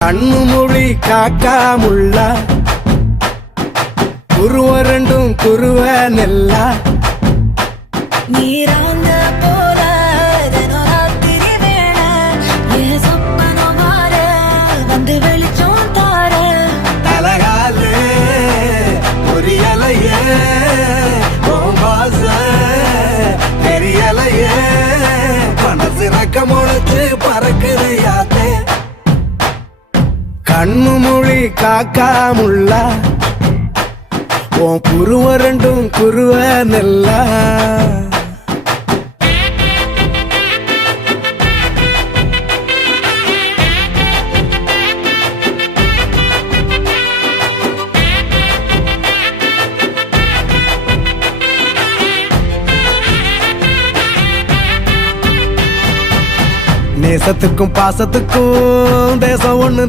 கண்ணு மொழி காக்காமுள்ள குருவரண்டும் குருவ நெல்லா நீராங்க போல ராத்திரி வேண என் சொப்பனம் மாற வந்து வெளிச்சம் தார தலகாலே பொரியலையே ஓம்பாச தெரியலையே மனசு ரக்க முளைச்சு பறக்குது யாத்தே கண்ணு மொழி காக்காமுள்ள உன் குருவரண்டும் குருவ நெல்லா நேசத்துக்கும் பாசத்துக்கும் தேசம் ஒண்ணு